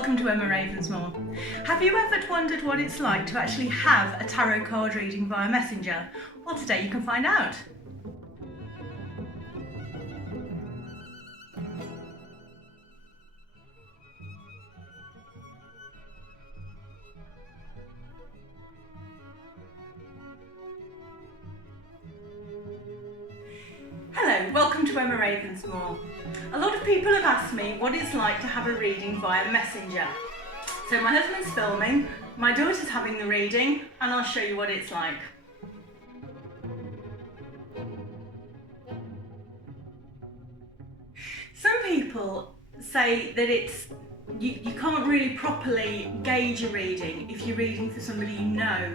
welcome to Emma Ravensmoor. Have you ever wondered what it's like to actually have a tarot card reading via Messenger? Well, today you can find out. Hello, welcome to Emma Ravensmoor. A lot of people have asked me what it's like to have a reading via Messenger. So my husband's filming, my daughter's having the reading, and I'll show you what it's like. Some people say that you can't really properly gauge a reading if you're reading for somebody you know,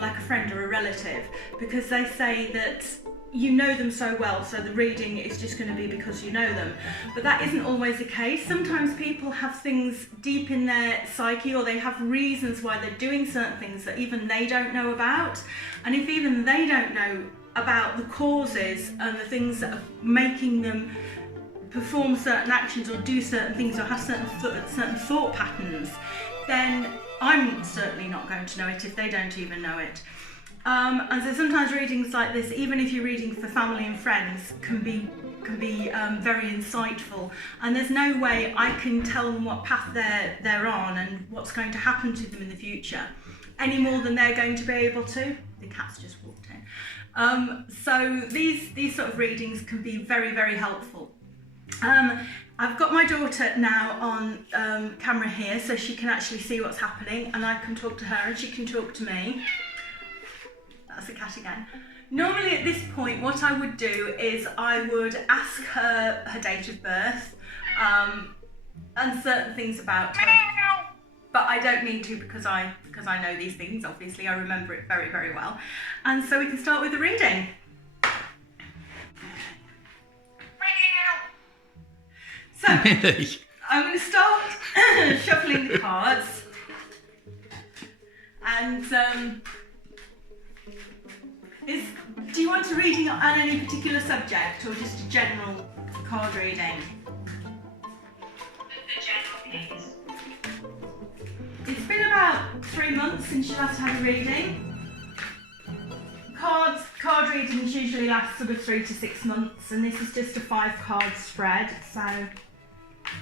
like a friend or a relative, because they say that you know them so well, so the reading is just going to be because you know them. But that isn't always the case. Sometimes people have things deep in their psyche, or they have reasons why they're doing certain things that even they don't know about. And if even they don't know about the causes and the things that are making them perform certain actions or do certain things or have certain thought patterns, then I'm certainly not going to know it if they don't even know it. And so sometimes readings like this, even if you're reading for family and friends, can be very insightful. And there's no way I can tell them what path they're on and what's going to happen to them in the future, any more than they're going to be able to. The cat's just walked in. So these sort of readings can be very, very helpful. I've got my daughter now on camera here, so she can actually see what's happening, and I can talk to her and she can talk to me. That's a cat again. Normally at this point what I would do is I would ask her date of birth and certain things about her. But I don't need to because I know these things, obviously. I remember it very, very well. And so we can start with the reading. So, I'm going to start shuffling the cards. And do you want a reading on any particular subject, or just a general card reading? The general, please. It's been about 3 months since you last had a reading. Card readings usually last sort of 3 to 6 months, and this is just a 5-card spread, so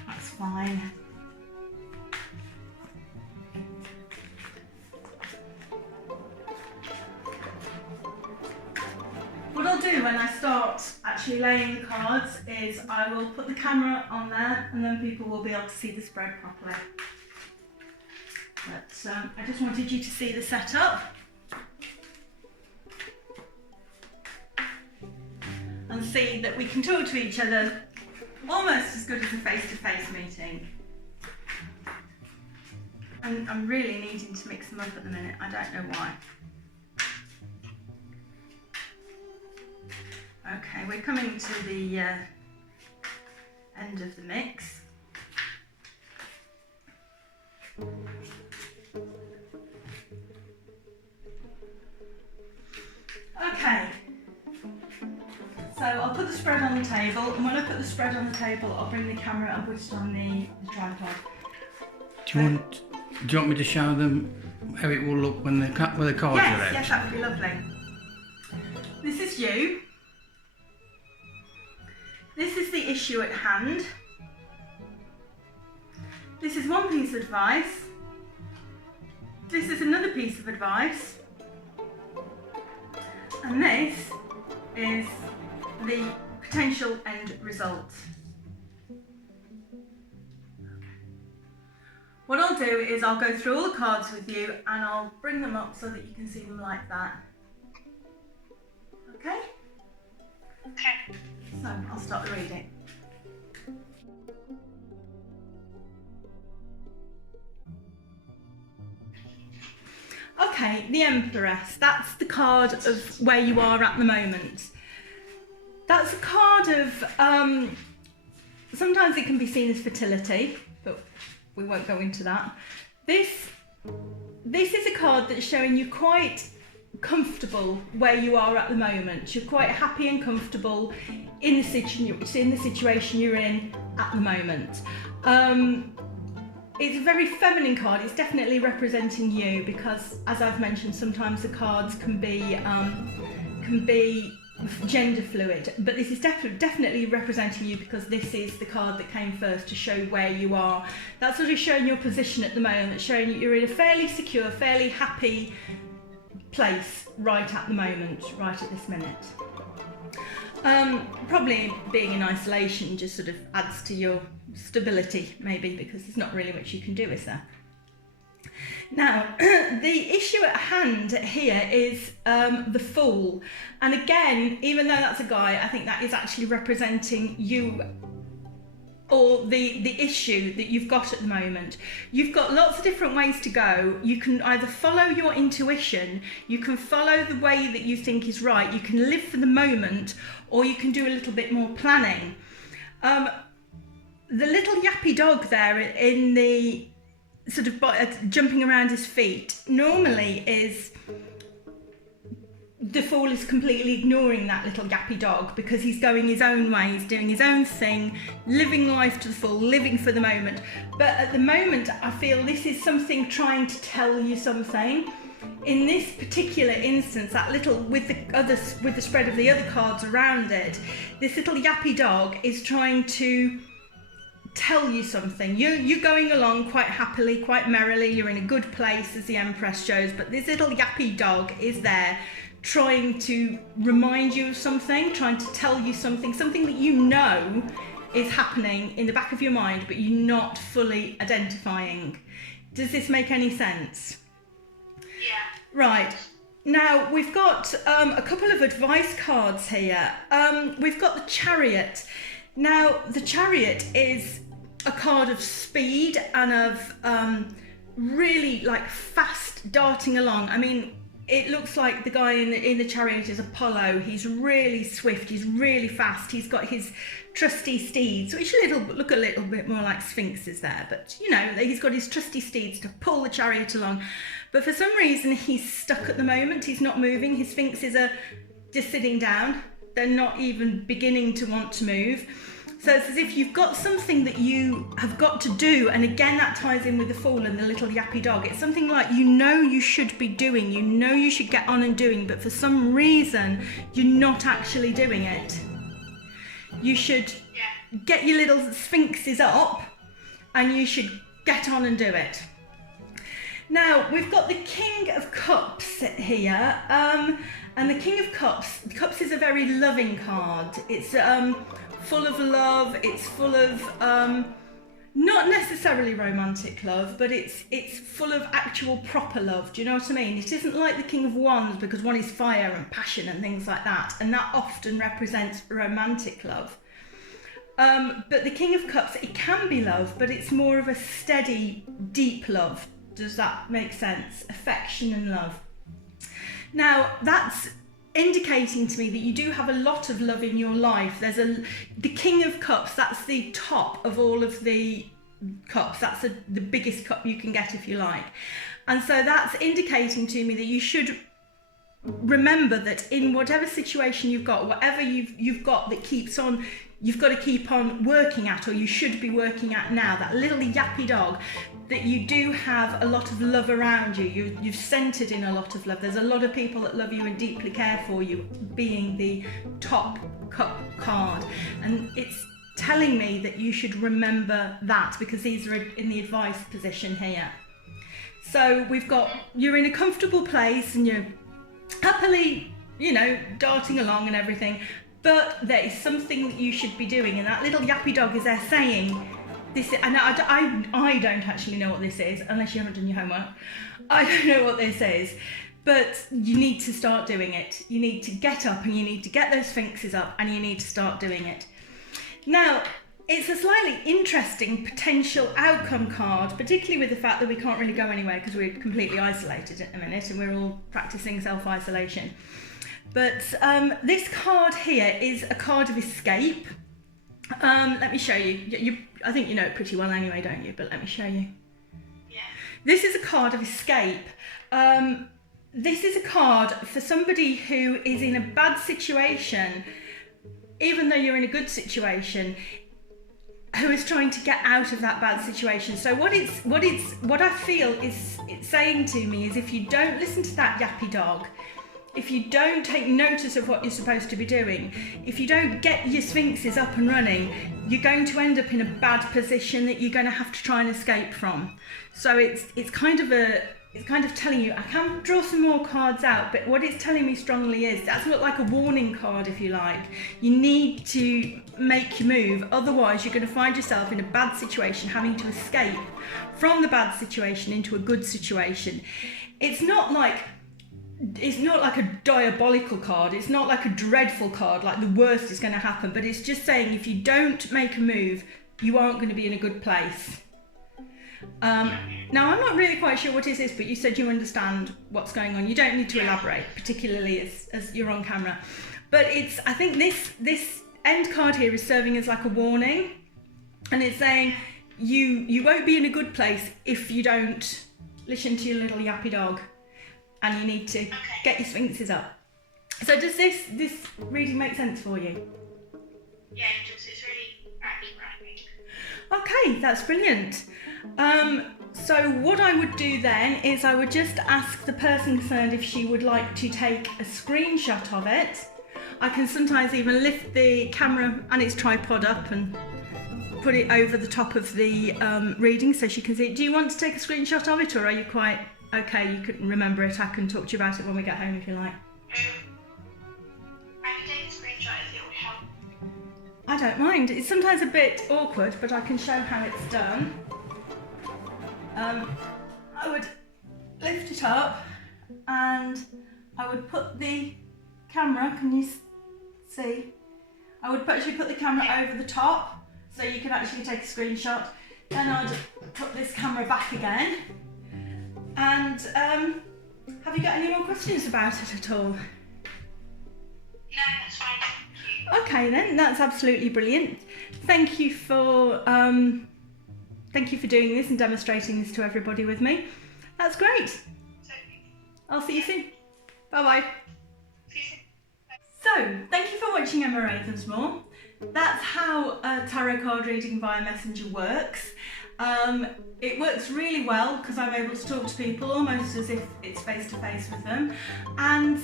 that's fine. What I'll do when I start actually laying the cards is I will put the camera on there, and then people will be able to see the spread properly. But I just wanted you to see the setup and see that we can talk to each other almost as good as a face-to-face meeting. And I'm really needing to mix them up at the minute. I don't know why. Okay, we're coming to the end of the mix. Okay, so I'll put the spread on the table, and when I put the spread on the table, I'll bring the camera and put it on the tripod. Do you want me to show them how it will look when the cards are out? Yes, that would be lovely. This is you. This is the issue at hand. This is one piece of advice. This is another piece of advice. And this is the potential end result. What I'll do is I'll go through all the cards with you, and I'll bring them up so that you can see them like that. Okay? Okay. So I'll start the reading. Okay, the Empress. That's the card of where you are at the moment. That's a card of, sometimes it can be seen as fertility, but we won't go into that. This is a card that's showing you quite comfortable where you are at the moment. You're quite happy and comfortable in the situation you're in at the moment. it's a very feminine card. It's definitely representing you because, as I've mentioned, sometimes the cards can be gender fluid, but this is definitely representing you because this is the card that came first to show where you are. That's sort of showing your position at the moment, showing you're in a fairly secure, fairly happy place right at the moment, right at this minute. Probably being in isolation just sort of adds to your stability, maybe, because there's not really much you can do, is there? Now, the issue at hand here is the Fool. And again, even though that's a guy, I think that is actually representing you or the issue that you've got at the moment. You've got lots of different ways to go. You can either follow your intuition, you can follow the way that you think is right, you can live for the moment, or you can do a little bit more planning. The little yappy dog there in the sort of jumping around his feet normally is the Fool is completely ignoring that little yappy dog because he's going his own way, he's doing his own thing, living life to the full, living for the moment. But at the moment, I feel this is something trying to tell you something. In this particular instance, that little, with the spread of the other cards around it, this little yappy dog is trying to tell you something. You're going along quite happily, quite merrily, you're in a good place, as the Empress shows, but this little yappy dog is there trying to remind you of something, trying to tell you something that you know is happening in the back of your mind, but you're not fully identifying. Does this make any sense? Yeah. Right. Now, we've got a couple of advice cards here. We've got the Chariot. Now, the Chariot is a card of speed and of really like fast darting along. I mean, it looks like the guy in the Chariot is Apollo. He's really swift, he's really fast, he's got his trusty steeds, which look a little bit more like sphinxes there, but you know, he's got his trusty steeds to pull the Chariot along. But for some reason, he's stuck at the moment, he's not moving, his sphinxes are just sitting down, they're not even beginning to want to move. So it's as if you've got something that you have got to do, and again that ties in with the Fool and the little yappy dog. It's something like you know you should be doing, you know you should get on and doing, but for some reason you're not actually doing it. You should get your little sphinxes up and you should get on and do it. Now we've got the King of Cups here, and the King of Cups is a very loving card. It's full of love, it's full of not necessarily romantic love, but it's full of actual proper love. Do you know what I mean? It isn't like the King of Wands, because one is fire and passion and things like that, and that often represents romantic love. But the King of Cups, it can be love, but it's more of a steady, deep love. Does that make sense? Affection and love. Now, that's indicating to me that you do have a lot of love in your life. The King of Cups, that's the top of all of the cups. That's the biggest cup you can get, if you like. And so that's indicating to me that you should remember that in whatever situation you've got, whatever you've got that keeps on, you've got to keep on working at, or you should be working at now, that little yappy dog, that you do have a lot of love around you. You've centered in a lot of love. There's a lot of people that love you and deeply care for you, being the top cup card. And it's telling me that you should remember that, because these are in the advice position here. So we've got, you're in a comfortable place and you're happily, you know, darting along and everything, but there is something that you should be doing, and that little yappy dog is there saying, this, and I don't actually know what this is, unless you haven't done your homework. I don't know what this is, but you need to start doing it. You need to get up and you need to get those sphinxes up and you need to start doing it. Now, it's a slightly interesting potential outcome card, particularly with the fact that we can't really go anywhere because we're completely isolated at the minute and we're all practicing self-isolation. But this card here is a card of escape. Let me show you. I think you know it pretty well anyway, don't you? But let me show you. Yeah. This is a card of escape. This is a card for somebody who is in a bad situation, even though you're in a good situation. who is trying to get out of that bad situation. So what I feel is it's saying to me is, if you don't listen to that yappy dog, if you don't take notice of what you're supposed to be doing, if you don't get your sphinxes up and running, you're going to end up in a bad position that you're going to have to try and escape from. So it's kind of telling you, I can draw some more cards out, but what it's telling me strongly is, that's not like a warning card, if you like. You need to make your move, otherwise you're going to find yourself in a bad situation, having to escape from the bad situation into a good situation. It's not like a diabolical card, it's not like a dreadful card, like the worst is going to happen, but it's just saying if you don't make a move, you aren't going to be in a good place. Now, I'm not really quite sure what it is, but you said you understand what's going on. You don't need to elaborate, particularly as you're on camera. But I think this end card here is serving as like a warning, and it's saying you won't be in a good place if you don't listen to your little yappy dog, and you need to get your sphinxes up. So does this reading make sense for you? Yeah, it does. It's really accurate. Okay, that's brilliant. So what I would do then is I would just ask the person concerned if she would like to take a screenshot of it. I can sometimes even lift the camera and its tripod up and put it over the top of the reading so she can see it. Do you want to take a screenshot of it, or are you quite okay, you couldn't remember it? I can talk to you about it when we get home if you like. I can take a screenshot if it would help. I don't mind. It's sometimes a bit awkward, but I can show how it's done. I would lift it up and I would put the camera, can you see? I would actually put the camera over the top so you can actually take a screenshot. Then I'd put this camera back again. And have you got any more questions about it at all? No, that's fine. Thank you. Okay then, that's absolutely brilliant. Thank you for doing this and demonstrating this to everybody with me. That's great. I'll see you soon. Bye bye. See you soon. So, thank you for watching Emma Ravensmoor. That's how a tarot card reading via Messenger works. It works really well because I'm able to talk to people almost as if it's face to face with them. And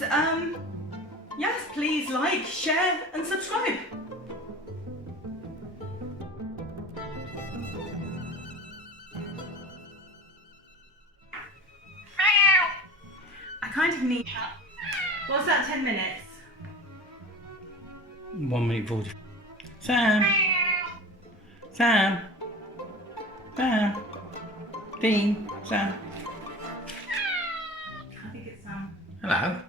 yes, please like, share and subscribe. I kind of need help. What's that, 10 minutes? 1 minute 40. Sam! Sam! Sam! Dean! Sam! I think it's Sam. Hello?